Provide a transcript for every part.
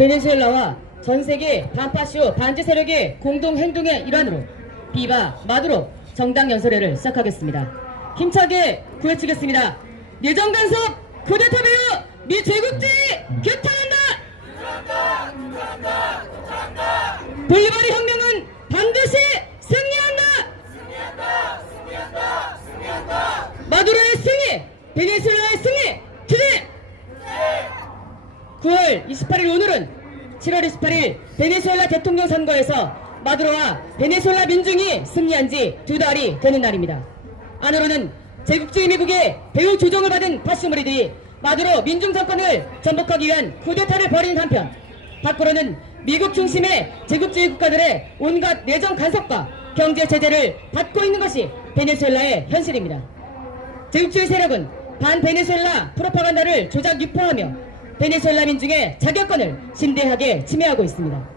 베네수엘라와 전 세계 반파쇼 반지 세력의 공동 행동의 일환으로 비바 마두로 정당 연설회를 시작하겠습니다. 힘차게 구해치겠습니다. 예정 간섭 쿠데타 배후 미 제국주의 규탄한다. 볼리바르 혁명은 반드시 승리한다. 마두로의 승리, 베네수엘라의 승리, 투쟁! 9월 28일 오늘은 7월 28일 베네수엘라 대통령 선거에서 마두로와 베네수엘라 민중이 승리한 지 2달이 되는 날입니다. 안으로는 제국주의 미국의 배후 조종을 받은 파쇼머리들이 마두로 민중 정권을 전복하기 위한 쿠데타를 벌이는 한편, 밖으로는 미국 중심의 제국주의 국가들의 온갖 내정 간섭과 경제 제재를 받고 있는 것이 베네수엘라의 현실입니다. 제국주의 세력은 반베네수엘라 프로파간다를 조작 유포하며 베네수엘라 민중의 자격권을 심대하게 침해하고 있습니다.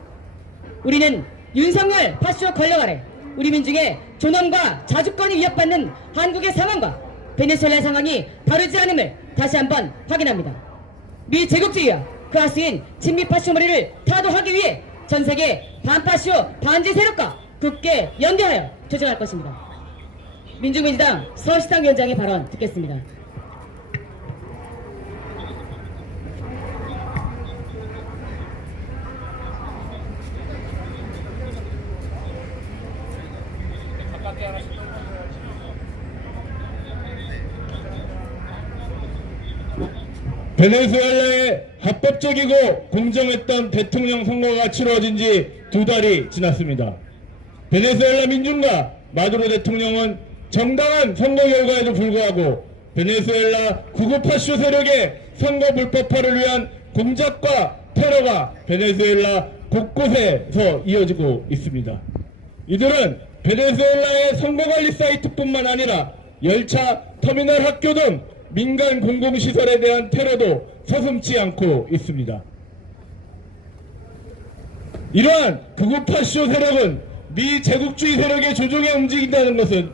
우리는 윤석열 파쇼 권력 아래 우리 민중의 존엄과 자주권이 위협받는 한국의 상황과 베네수엘라 상황이 다르지 않음을 다시 한번 확인합니다. 미 제국주의와 그 하수인 친미 파쇼머리를 타도하기 위해 전세계 반파쇼 반지 세력과 굳게 연대하여 투쟁할 것입니다. 민주민주당 서울시당 위원장의 발언 듣겠습니다. 베네수엘라의 합법적이고 공정했던 대통령 선거가 치러진 지 2달이 지났습니다. 베네수엘라 민중과 마두로 대통령은 정당한 선거 결과에도 불구하고 베네수엘라 구구파쇼 세력의 선거 불법화를 위한 공작과 테러가 베네수엘라 곳곳에서 이어지고 있습니다. 이들은 베네수엘라의 선거관리 사이트뿐만 아니라 열차, 터미널, 학교 등 민간 공공시설에 대한 테러도 서슴지 않고 있습니다. 이러한 극우파쇼 세력은 미 제국주의 세력의 조종에 움직인다는 것은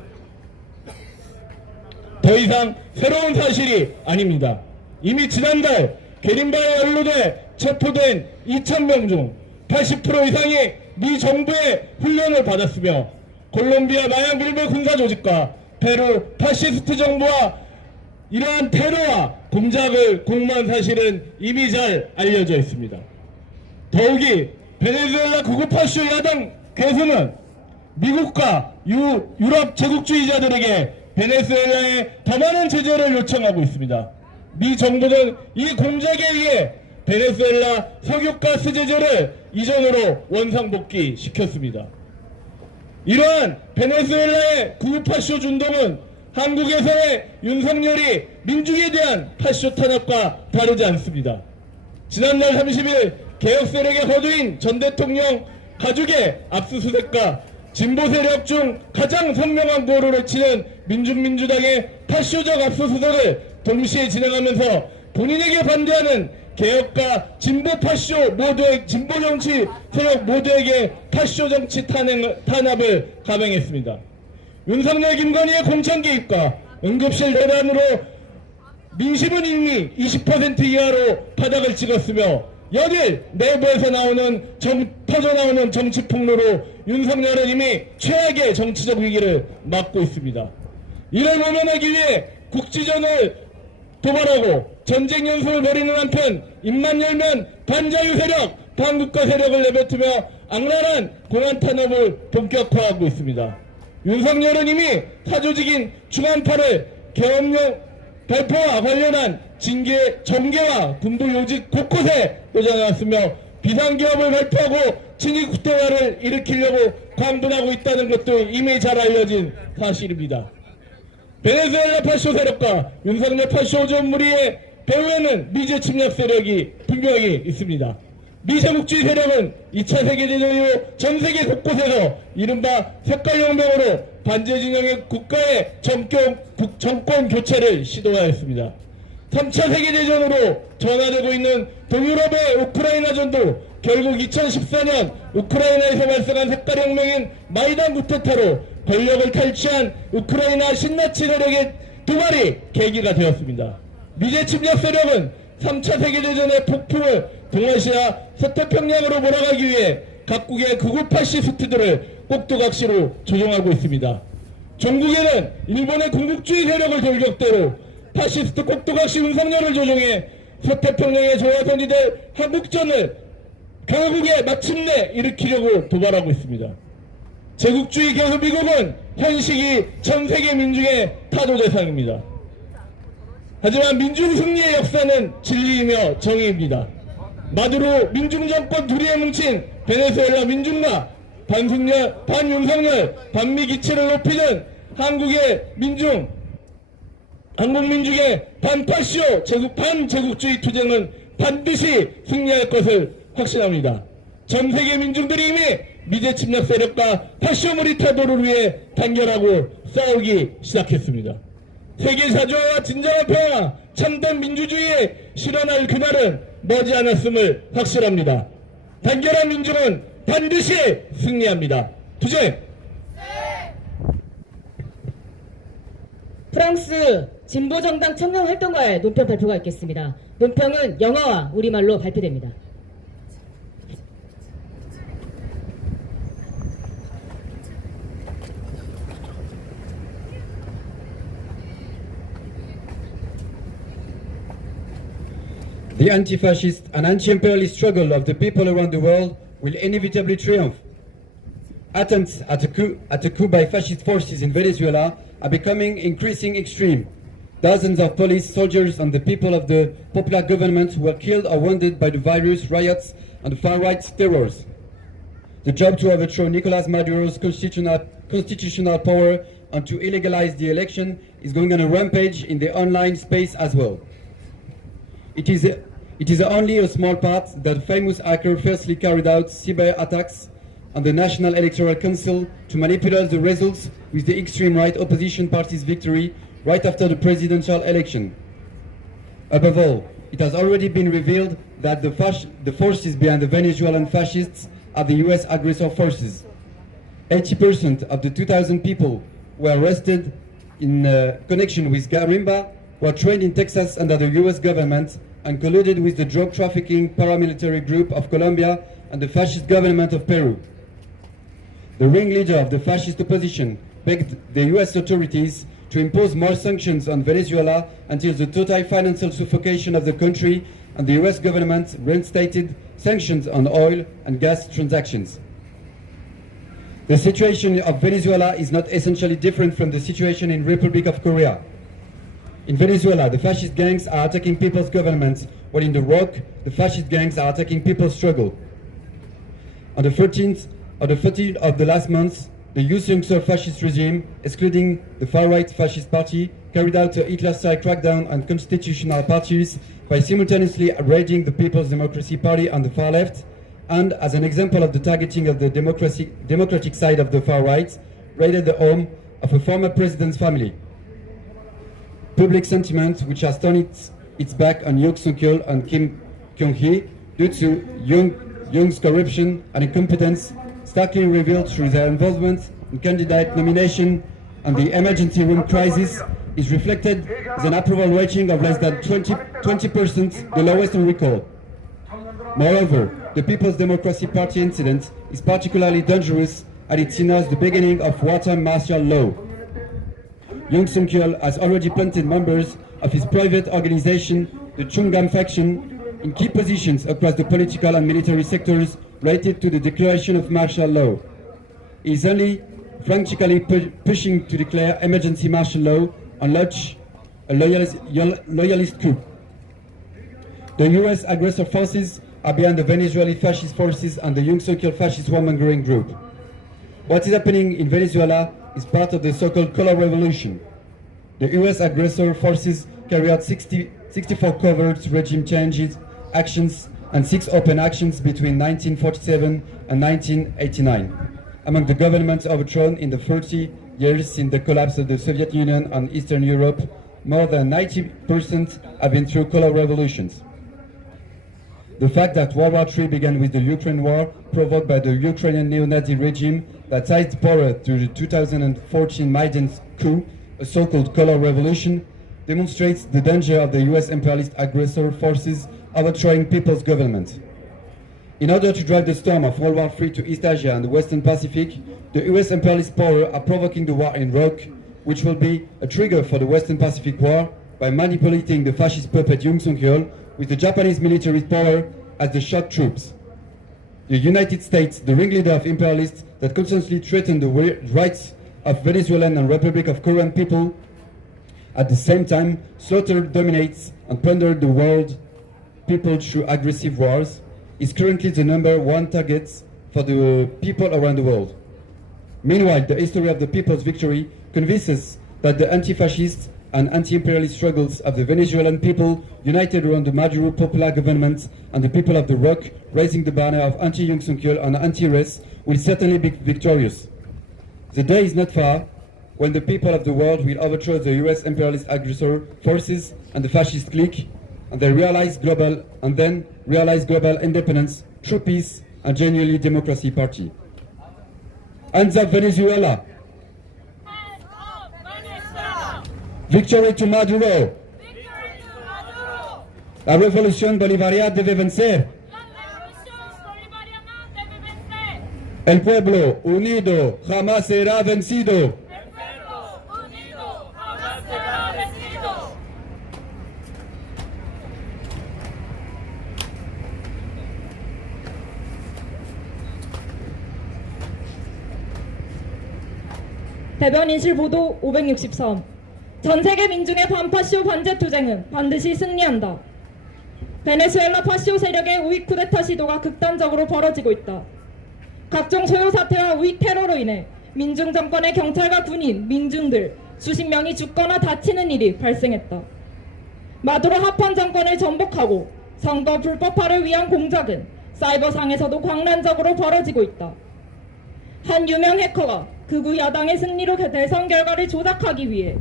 더 이상 새로운 사실이 아닙니다. 이미 지난달 게린바에 연루돼 체포된 2,000명 중 80% 이상이 미 정부의 훈련을 받았으며 콜롬비아 마약 밀배 군사 조직과 페루 파시스트 정부와 이러한 테러와 공작을 공모한 사실은 이미 잘 알려져 있습니다. 더욱이 베네수엘라 구구파쇼 야당 괴수는 미국과 유럽 제국주의자들에게 베네수엘라에 더 많은 제재를 요청하고 있습니다. 미 정부는 이 공작에 의해 베네수엘라 석유가스 제재를 이전으로 원상복귀 시켰습니다. 이러한 베네수엘라의 구구파쇼 준동은 한국에서의 윤석열이 민중에 대한 파쇼 탄압과 다르지 않습니다. 지난달 30일 개혁 세력의 거두인 전 대통령 가족의 압수수색과 진보 세력 중 가장 선명한 고루를 치는 민중민주당의 파쇼적 압수수색을 동시에 진행하면서 본인에게 반대하는 개혁과 진보 파쇼 모두의 진보 정치 세력 모두에게 파쇼 정치 탄압을 감행했습니다. 윤석열 김건희의 공천 개입과 응급실 내란으로 민심은 이미 20% 이하로 바닥을 찍었으며 연일 내부에서 터져나오는 정치 폭로로 윤석열은 이미 최악의 정치적 위기를 맞고 있습니다. 이를 모면하기 위해 국지전을 도발하고 전쟁 연습을 벌이는 한편 입만 열면 반자유 세력, 반국가 세력을 내뱉으며 악랄한 공안 탄압을 본격화하고 있습니다. 윤석열은 이미 사조직인 중앙파를 계엄령 발표와 관련한 정계와 군부 요직 곳곳에 도전해왔으며 비상기업을 발표하고 친위국대화를 일으키려고 광분하고 있다는 것도 이미 잘 알려진 사실입니다. 베네수엘라 파쇼 세력과 윤석열 파쇼 전무리의 배후에는 미제 침략 세력이 분명히 있습니다. 미제국주의 세력은 2차 세계대전 이후 전 세계 곳곳에서 이른바 색깔혁명으로 반제 진영의 국가의 정권 교체를 시도하였습니다. 3차 세계대전으로 전화되고 있는 동유럽의 우크라이나전도 결국 2014년 우크라이나에서 발생한 색깔혁명인 마이단 쿠데타로 권력을 탈취한 우크라이나 신나치 세력의 도발이 계기가 되었습니다. 미제 침략 세력은 3차 세계대전의 폭풍을 동아시아 서태평양으로 몰아가기 위해 각국의 극우 파시스트들을 꼭두각시로 조종하고 있습니다. 종국에는 일본의 군국주의 세력을 돌격대로 파시스트 꼭두각시 윤석열을 조종해 서태평양에 조화선이 될 한국전을 강국에 마침내 일으키려고 도발하고 있습니다. 제국주의 개수 미국은 현식이 전 세계 민중의 타도 대상입니다. 하지만 민중 승리의 역사는 진리이며 정의입니다. 마두로 민중정권 둘이에 뭉친 베네수엘라 민중과 반윤석열, 반미기치를 높이는 한국 민중의 반파시오 반제국주의 투쟁은 반드시 승리할 것을 확신합니다. 전 세계 민중들이 이미 미제 침략 세력과 파시오 모리타도를 위해 단결하고 싸우기 시작했습니다. 세계 사조와 진정한 평화, 참된 민주주의에 실현할 그날은 머지 않았음을 확실합니다. 단결한 민중은 반드시 승리합니다. 투쟁! 프랑스 진보정당 청년활동가의 논평 발표가 있겠습니다. 논평은 영어와 우리말로 발표됩니다. The anti-fascist and anti-imperialist struggle of the people around the world will inevitably triumph. Attempts at a coup by fascist forces in Venezuela are becoming increasingly extreme. Dozens of police, soldiers and the people of the popular government were killed or wounded by the various riots and far-right terrors. The job to overthrow Nicolas Maduro's constitutional power and to illegalize the election is going on a rampage in the online space as well. It is only a small part that the famous hacker firstly carried out cyber attacks on the National Electoral Council to manipulate the results with the extreme right opposition party's victory right after the presidential election. Above all, it has already been revealed that the forces behind the Venezuelan fascists are the US aggressor forces. 80% of the 2,000 people who were arrested in connection with Garimba were trained in Texas under the US government and colluded with the drug trafficking paramilitary group of Colombia and the fascist government of Peru. The ringleader of the fascist opposition begged the US authorities to impose more sanctions on Venezuela until the total financial suffocation of the country, and the US government reinstated sanctions on oil and gas transactions. The situation of Venezuela is not essentially different from the situation in Republic of Korea. In Venezuela, the fascist gangs are attacking people's governments, while in the ROC, the fascist gangs are attacking people's struggle. On the 13th of the last month, the Youth Youngster fascist regime, excluding the far-right fascist party, carried out a Hitler-style crackdown on constitutional parties by simultaneously raiding the People's Democracy Party on the far left, and as an example of the targeting of the democratic side of the far right, raided the home of a former president's family. Public sentiment, which has turned its back on Yoon Suk-yeol and Kim Kyung-hee due to Young's corruption and incompetence, starkly revealed through their involvement in candidate nomination and the emergency room crisis, is reflected as an approval rating of less than 20%, the lowest on record. Moreover, the People's Democracy Party incident is particularly dangerous as it signals the beginning of wartime martial law. Yoon Suk-yeol has already planted members of his private organization, the Chungam faction, in key positions across the political and military sectors related to the declaration of martial law. He is only frantically pushing to declare emergency martial law and launch a loyalist coup. The US aggressor forces are behind the Venezuelan fascist forces and the Yoon Suk-yeol fascist warmongering group. What is happening in Venezuela is part of the so-called Color Revolution. The US aggressor forces carry out 64 covert regime changes, actions, and 6 open actions between 1947 and 1989. Among the governments overthrown in the 30 years since the collapse of the Soviet Union and Eastern Europe, more than 90% have been through color revolutions. The fact that World War III began with the Ukraine war, provoked by the Ukrainian neo-Nazi regime that seized power through the 2014 Maidan coup, a so-called color revolution, demonstrates the danger of the US imperialist aggressor forces overthrowing people's government. In order to drive the storm of World War III to East Asia and the Western Pacific, the US imperialist power are provoking the war in Iraq, which will be a trigger for the Western Pacific War by manipulating the fascist puppet Yoon Suk-yeol with the Japanese military power as the shock troops. The United States, the ringleader of imperialists that constantly threaten the rights of Venezuelan and Republic of Korean people, at the same time slaughter, dominates and plunder the world people through aggressive wars, is currently the #1 target for the people around the world. Meanwhile, the history of the people's victory convinces that the anti-fascist and anti-imperialist struggles of the Venezuelan people united around the Maduro popular government and the people of the ROC raising the banner of anti-Yoon Suk-yeol and anti-RES will certainly be victorious. The day is not far when the people of the world will overthrow the US imperialist aggressor forces and the fascist clique, and then realize global independence through peace and genuinely democracy party. Hands up Venezuela! Hands up, Venezuela! Victory to Maduro! Victory to Maduro! La revolución bolivariana debe vencer. La revolución bolivariana debe vencer. El pueblo unido jamás será vencido. El pueblo unido jamás será vencido. 대변인실 보도 563. 전 세계 민중의 반파시오 반제 투쟁은 반드시 승리한다. 베네수엘라 파시오 세력의 우익 쿠데타 시도가 극단적으로 벌어지고 있다. 각종 소요 사태와 우익 테러로 인해 민중 정권의 경찰과 군인, 민중들 수십 명이 죽거나 다치는 일이 발생했다. 마두로 합헌 정권을 전복하고 선거 불법화를 위한 공작은 사이버상에서도 광란적으로 벌어지고 있다. 한 유명 해커가 극우 야당의 승리로 대선 결과를 조작하기 위해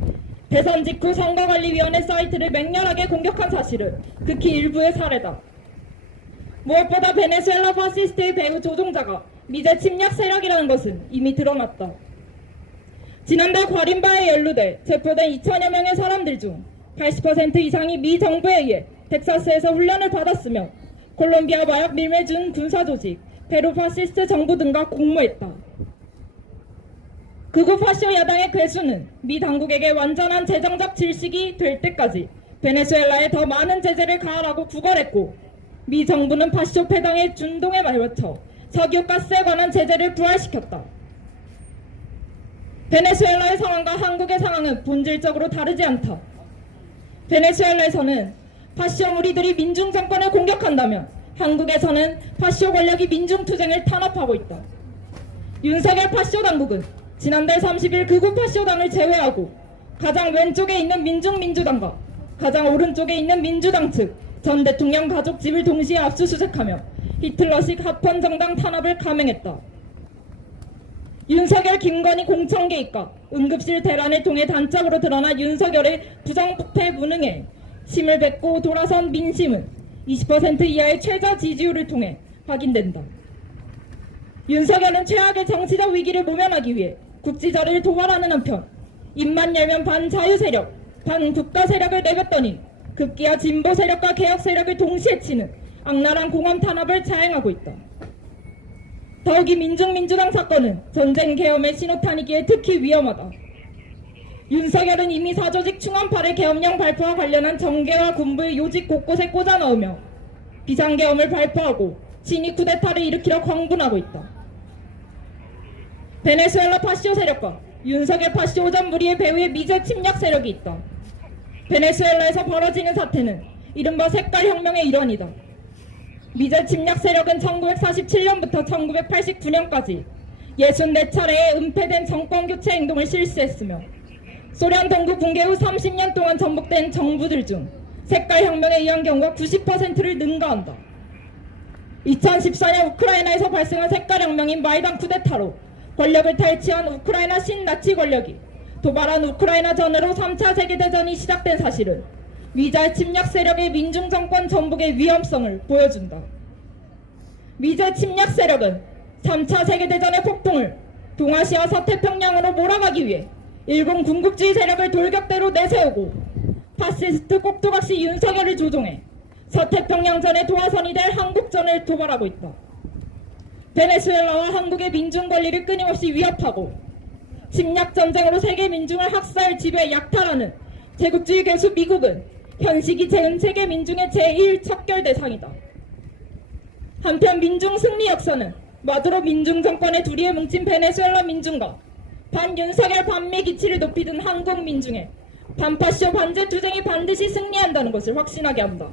대선 직후 선거관리위원회 사이트를 맹렬하게 공격한 사실은 극히 일부의 사례다. 무엇보다 베네수엘라 파시스트의 배후 조종자가 미제 침략 세력이라는 것은 이미 드러났다. 지난달 과림바에 연루돼 체포된 2천여 명의 사람들 중 80% 이상이 미 정부에 의해 텍사스에서 훈련을 받았으며 콜롬비아 마약 밀매준 군사조직, 페루 파시스트 정부 등과 공모했다. 극우 파시오 야당의 괴수는 미 당국에게 완전한 재정적 질식이 될 때까지 베네수엘라에 더 많은 제재를 가하라고 구걸했고, 미 정부는 파시오 패당의 준동에 맞춰 석유가스에 관한 제재를 부활시켰다. 베네수엘라의 상황과 한국의 상황은 본질적으로 다르지 않다. 베네수엘라에서는 파시오 무리들이 민중 정권을 공격한다면 한국에서는 파시오 권력이 민중 투쟁을 탄압하고 있다. 윤석열 파시오 당국은 지난달 30일 극우 파시오당을 제외하고 가장 왼쪽에 있는 민중민주당과 가장 오른쪽에 있는 민주당 측 전 대통령 가족 집을 동시에 압수수색하며 히틀러식 합헌정당 탄압을 감행했다. 윤석열 김건희 공천 개입과 응급실 대란을 통해 단적으로 드러난 윤석열의 부정부패 무능에 침을 뱉고 돌아선 민심은 20% 이하의 최저 지지율을 통해 확인된다. 윤석열은 최악의 정치적 위기를 모면하기 위해 국지절을 도발하는 한편 입만 열면 반자유 세력, 반국가 세력을 내뱉더니 급기야 진보 세력과 개혁 세력을 동시에 치는 악랄한 공엄 탄압을 자행하고 있다. 더욱이 민중민주당 사건은 전쟁 계엄의 신호탄이기에 특히 위험하다. 윤석열은 이미 사조직 충원파를 계엄령 발표와 관련한 정계와 군부의 요직 곳곳에 꽂아 넣으며 비상계엄을 발표하고 친위 쿠데타를 일으키려 광분하고 있다. 베네수엘라 파시오 세력과 윤석열 파시오전 무리의 배후에 미제 침략 세력이 있다. 베네수엘라에서 벌어지는 사태는 이른바 색깔혁명의 일환이다. 미제 침략 세력은 1947년부터 1989년까지 64차례의 은폐된 정권교체 행동을 실시했으며 소련 동구 붕괴 후 30년 동안 전복된 정부들 중 색깔혁명에 의한 경우가 90%를 능가한다. 2014년 우크라이나에서 발생한 색깔혁명인 마이단 쿠데타로 권력을 탈취한 우크라이나 신나치 권력이 도발한 우크라이나 전으로 3차 세계대전이 시작된 사실은 미제 침략 세력의 민중정권 전복의 위험성을 보여준다. 미제 침략 세력은 3차 세계대전의 폭풍을 동아시아 서태평양으로 몰아가기 위해 일본 군국주의 세력을 돌격대로 내세우고 파시스트 꼭두각시 윤석열을 조종해 서태평양전의 도화선이 될 한국전을 도발하고 있다. 베네수엘라와 한국의 민중 권리를 끊임없이 위협하고 침략전쟁으로 세계 민중을 학살, 지배, 약탈하는 제국주의 괴수 미국은 현 시기 전 세계 민중의 제1척결 대상이다. 한편 민중 승리 역사는 마두로 민중 정권의 두리에 뭉친 베네수엘라 민중과 반윤석열 반미 기치를 높이던 한국 민중의 반파쇼 반제 투쟁이 반드시 승리한다는 것을 확신하게 한다.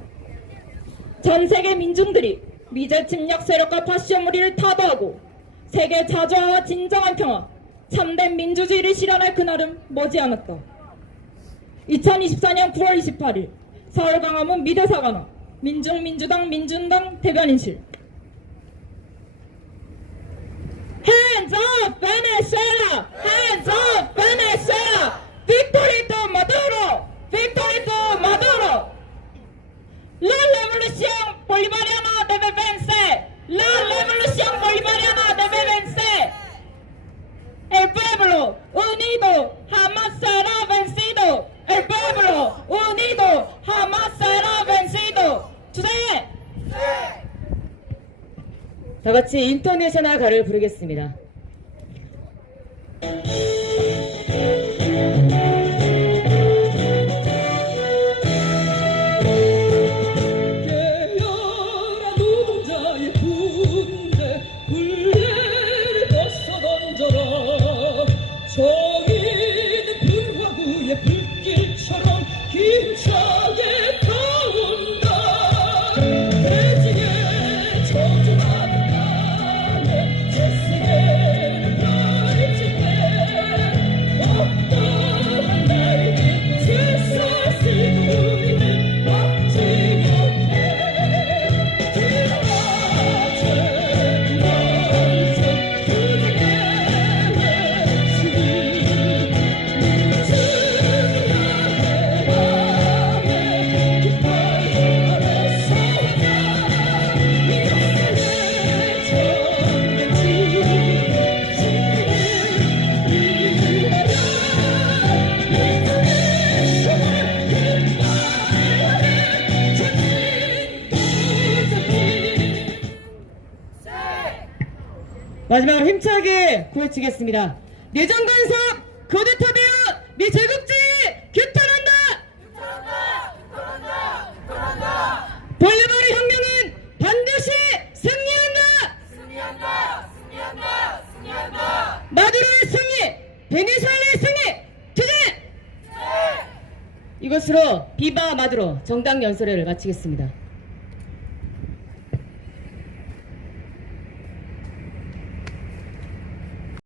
전 세계 민중들이 미제 침략 세력과 파쇼 무리를 타도하고 세계 자주화와 진정한 평화, 참된 민주주의를 실현할 그날은 머지않았다. 2024년 9월 28일 서울 광화문 미대사관화 민중민주당 민중당 대변인실. Hands off Venezuela! Hands off Venezuela! Victory to Maduro! Victory to Maduro! La revolución bolivariana debe vencer! La revolución bolivariana debe vencer! El pueblo unido jamás será vencido! El pueblo unido jamás será vencido! 주세! 다 같이 인터내셔널 가를 부르겠습니다. 깨어라 노동자의 군대 굴레를 벗어 던져라. 정의는 불화구의 불길처럼 힘차게 타온다. 대지의 저주받은 땅에 재승의 날칠 때 어떠한 날이 세상 시구리를 막지 못해. 뒤돌아진 난생 그대의 외침 마지막으로 힘차게 구해치겠습니다. 내정 간섭 거두터 되어 미 제국주의 규탄한다! 볼리바르 혁명은 반드시 승리한다! 마두로의 승리! 베네수엘라의 승리! 투쟁! 이것으로 비바 마두로 정당 연설회를 마치겠습니다.